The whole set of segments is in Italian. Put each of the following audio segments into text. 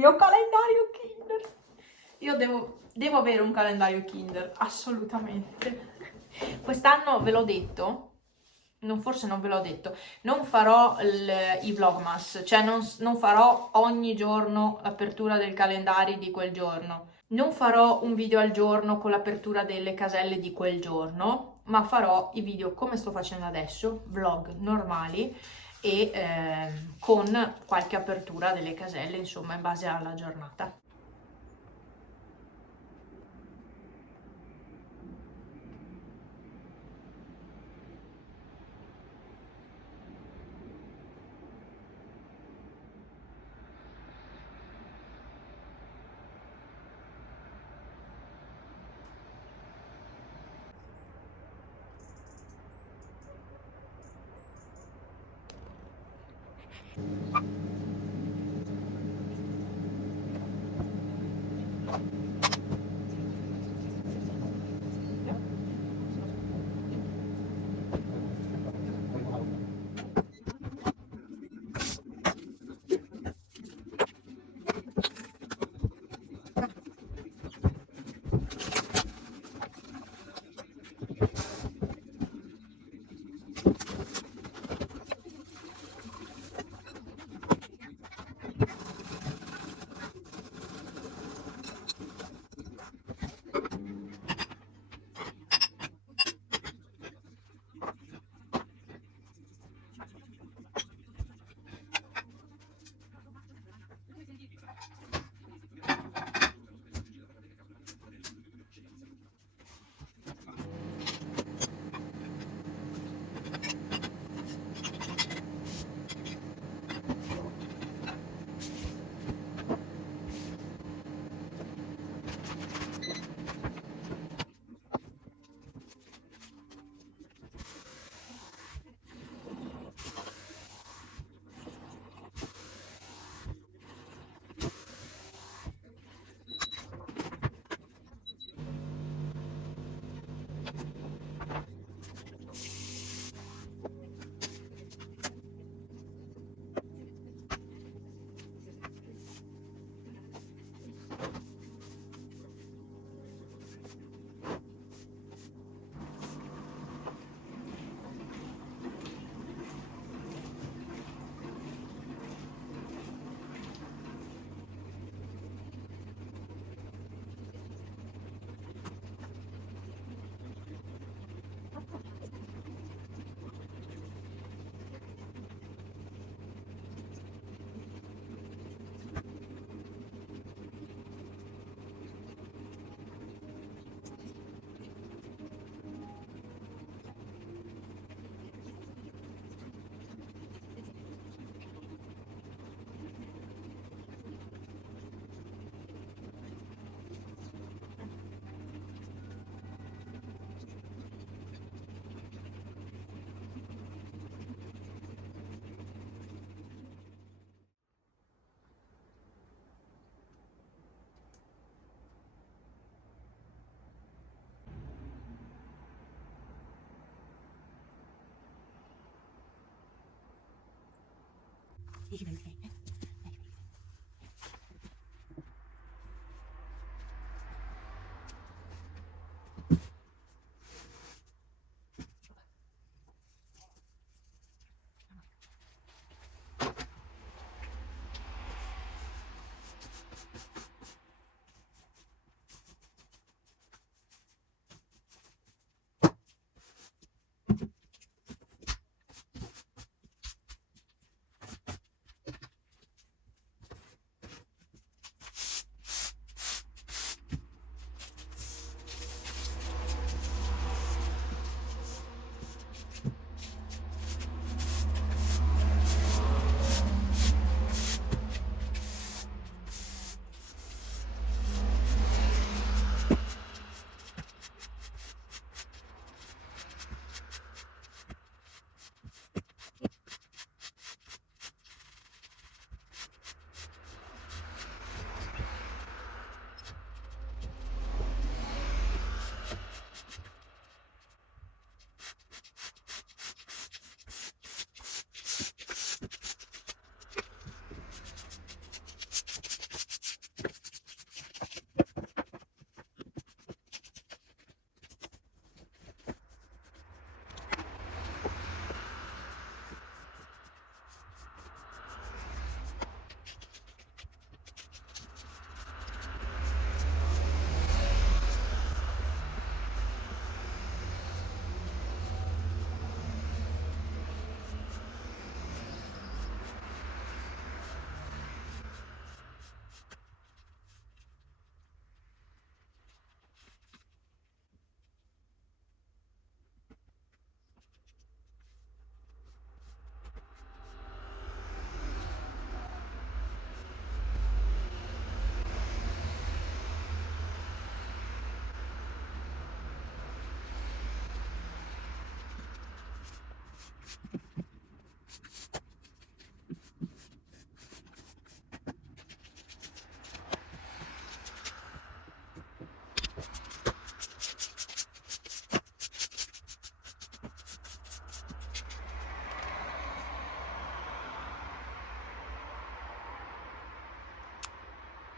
mio calendario Kinder. Io devo avere un calendario Kinder, assolutamente. Quest'anno ve l'ho detto, forse non ve l'ho detto, non farò i vlogmas, cioè non farò ogni giorno l'apertura del calendario di quel giorno. Non farò un video al giorno con l'apertura delle caselle di quel giorno, ma farò i video come sto facendo adesso, vlog normali e con qualche apertura delle caselle, insomma, in base alla giornata.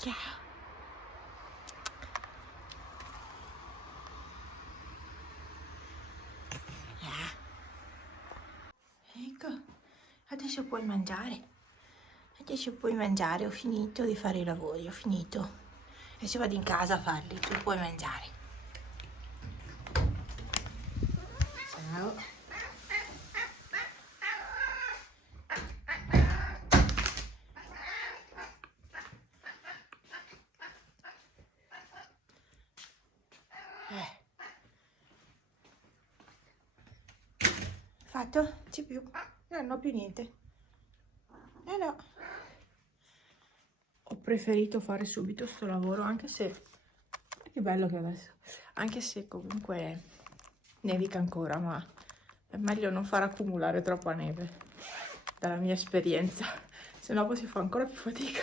Ciao. Ecco, adesso puoi mangiare. Adesso puoi mangiare, ho finito di fare i lavori, ho finito. Adesso vado in casa a farli, tu puoi mangiare. Ciao. Fatto? C'è più? No, non ho più niente. No. Ho preferito fare subito sto lavoro, anche se... Che bello che adesso... Anche se comunque nevica ancora, ma è meglio non far accumulare troppa neve, dalla mia esperienza. Se no poi si fa ancora più fatica.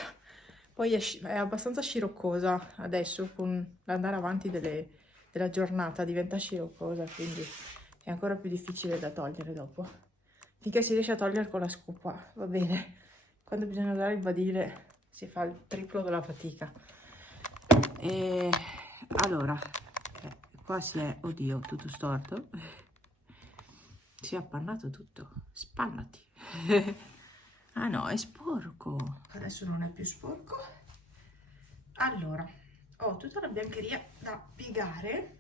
Poi è abbastanza sciroccosa adesso, con l'andare avanti della giornata diventa sciroccosa, quindi è ancora più difficile da togliere dopo. Finché si riesce a togliere con la scopa, va bene. Quando bisogna usare il badile si fa il triplo della fatica. E allora, qua si è, oddio, tutto storto. Si è appannato tutto. Spannati. Ah no, è sporco. Adesso non è più sporco. Allora, ho tutta la biancheria da piegare,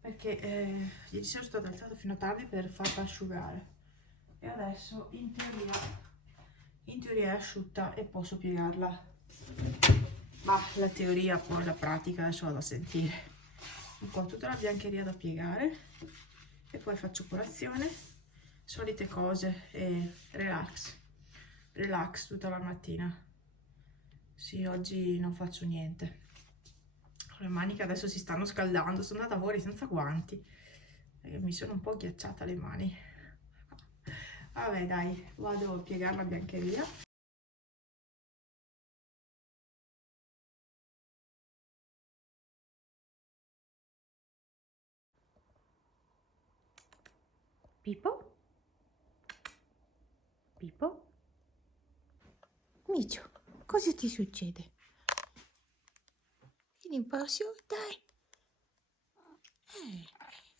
perché ieri sera sono stata alzata fino a tardi per farla asciugare. E adesso in teoria è asciutta e posso piegarla. Ma la teoria poi la pratica adesso vado a sentire. Ho tutta la biancheria da piegare e poi faccio colazione, solite cose e relax tutta la mattina. Sì, oggi non faccio niente. Le maniche adesso si stanno scaldando, sono andata fuori senza guanti e mi sono un po' ghiacciata le mani. Vabbè dai, vado a piegare la biancheria. Pippo? Pippo? Micio, cosa ti succede? Vieni un po' su, dai.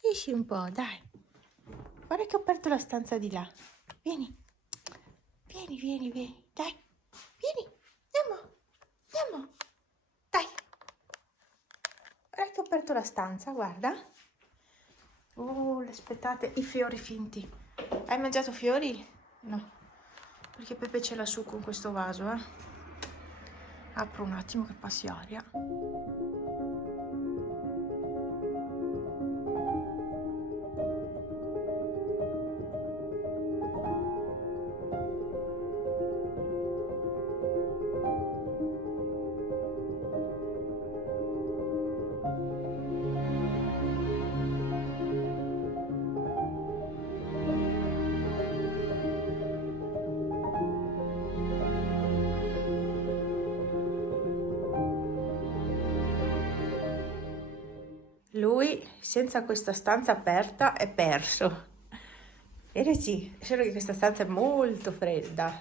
Esci un po', dai. Guarda che ho aperto la stanza di là. Vieni. Vieni. Dai. Vieni. Andiamo. Dai. Guarda che ho aperto la stanza, guarda. Aspettate, i fiori finti. Hai mangiato fiori? No. Perché Pepe ce l'ha su con questo vaso, eh. Apro un attimo che passi aria. Lui, senza questa stanza aperta, è perso. Vero sì, solo che questa stanza è molto fredda.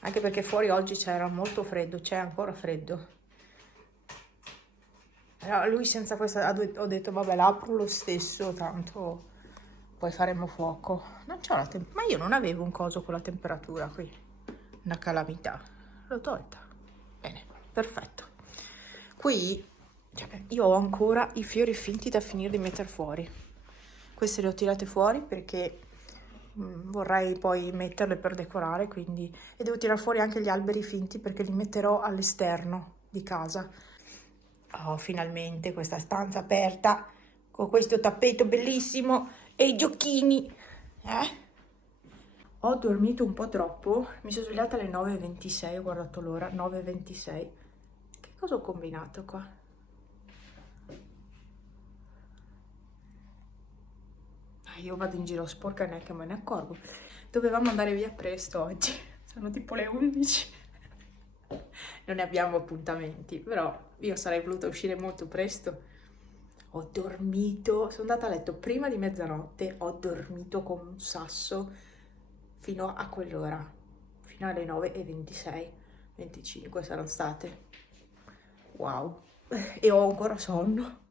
Anche perché fuori oggi c'era molto freddo, c'è ancora freddo. Però lui senza questa, ho detto vabbè l'apro lo stesso, tanto poi faremo fuoco. Non c'ho la temperatura, ma io non avevo un coso con la temperatura qui, una calamità. L'ho tolta. Bene, perfetto. Qui io ho ancora i fiori finti da finire di mettere fuori. Queste le ho tirate fuori perché vorrei poi metterle per decorare, quindi, e devo tirare fuori anche gli alberi finti perché li metterò all'esterno di casa. Oh, finalmente questa stanza aperta con questo tappeto bellissimo e i giochini. Ho dormito un po' troppo, mi sono svegliata alle 9:26, ho guardato l'ora, 9:26. Che cosa ho combinato qua? Io vado in giro sporca e neanche me ne accorgo. Dovevamo andare via presto oggi, sono tipo le 11. Non ne abbiamo appuntamenti, però io sarei voluta uscire molto presto. Ho dormito, sono andata a letto prima di mezzanotte, ho dormito come un sasso fino a quell'ora, fino alle 9:26. 25 saranno state. Wow, e ho ancora sonno.